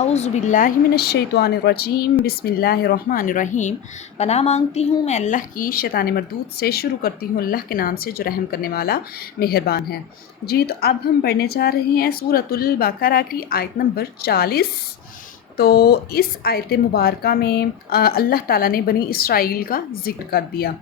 اعوذ باللہ من الشیطان الرجیم بسم اللہ الرحمن الرحیم۔ پناہ مانگتی ہوں میں اللہ کی شیطان مردود سے۔ شروع کرتی ہوں اللہ کے نام سے جو رحم کرنے والا مہربان ہے۔ جی تو اب ہم پڑھنے جا رہے ہیں سورۃ البقرہ کی آیت نمبر 40۔ تو اس آیت مبارکہ میں اللہ تعالیٰ نے بنی اسرائیل کا ذکر کر دیا۔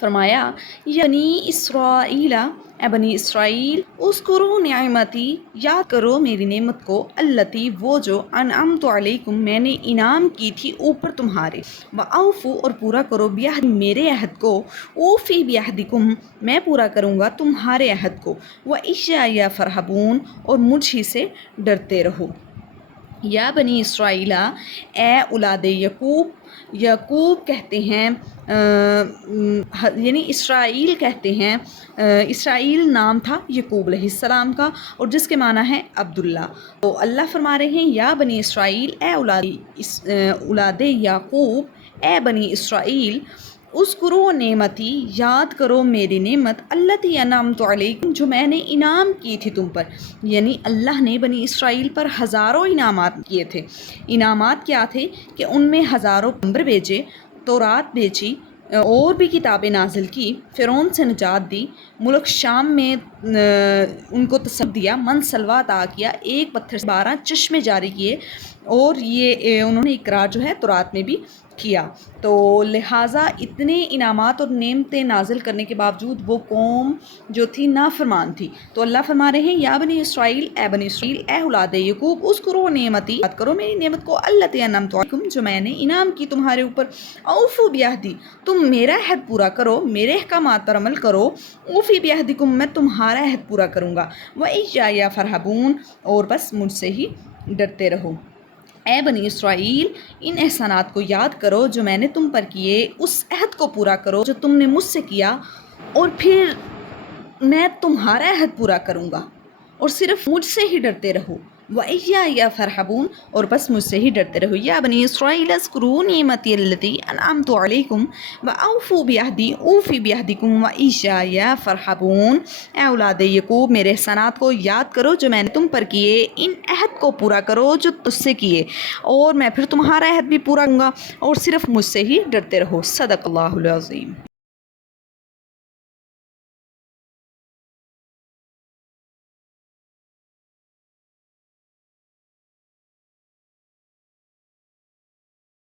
فرمایا یا بنی اسرائیل، اے بنی اسرائیل، اذکروا نعمتی، یاد کرو میری نعمت کو، التی وہ جو، انعمت علیکم میں نے انعام کی تھی اوپر تمہارے، واوفوا اور پورا کرو، بعہدی میرے عہد کو، اوفی بعہدکم میں پورا کروں گا تمہارے عہد کو، وإیایا فارہبون اور مجھ ہی سے ڈرتے رہو۔ یا بنی اسرائیل، اے اولاد یعقوب، یعقوب کہتے ہیں یعنی اسرائیل کہتے ہیں، اسرائیل نام تھا یعقوب علیہ السلام کا، اور جس کے معنی ہے عبداللہ۔ تو اللہ فرما رہے ہیں یا بنی اسرائیل، اے اولاد یعقوب، اے بنی اسرائیل، اذکروا نعمتی، یاد کرو میری نعمت، التی انعمت علیکم جو میں نے انعام کی تھی تم پر۔ یعنی اللہ نے بنی اسرائیل پر ہزاروں انعامات کیے تھے۔ انعامات کیا تھے کہ ان میں ہزاروں پیغمبر بھیجے، تورات بھیجی، اور بھی کتابیں نازل کی، فرعون سے نجات دی، ملک شام میں ان کو تصب دیا، من سلوا عطا کیا، ایک پتھر سے 12 چشمے جاری کیے، اور یہ انہوں نے اقرار جو ہے تورات میں بھی کیا۔ تو لہٰذا اتنے انعامات اور نعمتیں نازل کرنے کے باوجود وہ قوم جو تھی نافرمان تھی۔ تو اللہ فرما رہے ہیں یا بنی اسرائیل، اے بنی اسرائیل، اے اولاد یعقوب، اذکروا نعمتی، یاد کرو میری نعمت کو، التی انعمت علیکم جو میں نے انعام کی تمہارے اوپر، اوفوا بعہدی تم میرا عہد پورا کرو، میرے احکامات پر عمل کرو، اوفی بعہدکم میں تمہارا عہد پورا کروں گا، وإیایا فارہبون اور بس مجھ سے ہی ڈرتے رہو۔ اے بنی اسرائیل، ان احسانات کو یاد کرو جو میں نے تم پر کیے، اس عہد کو پورا کرو جو تم نے مجھ سے کیا، اور پھر میں تمہارا عہد پورا کروں گا، اور صرف مجھ سے ہی ڈرتے رہو، وإیایا فارہبون اور بس مجھ سے ہی ڈرتے رہو۔ یا بنی اسرائیل اذکروا نعمتی التی انعمت علیکم واوفوا بعہدی اوفی بعہدکم وإیایا فارہبون، اے اولاد یعقوب میرے احسانات کو یاد کرو جو میں نے تم پر کیے، ان عہد کو پورا کرو جو تجھ سے کیے، اور میں پھر تمہارا عہد بھی پورا کروں گا، اور صرف مجھ سے ہی ڈرتے رہو۔ صدق اللہ العظیم۔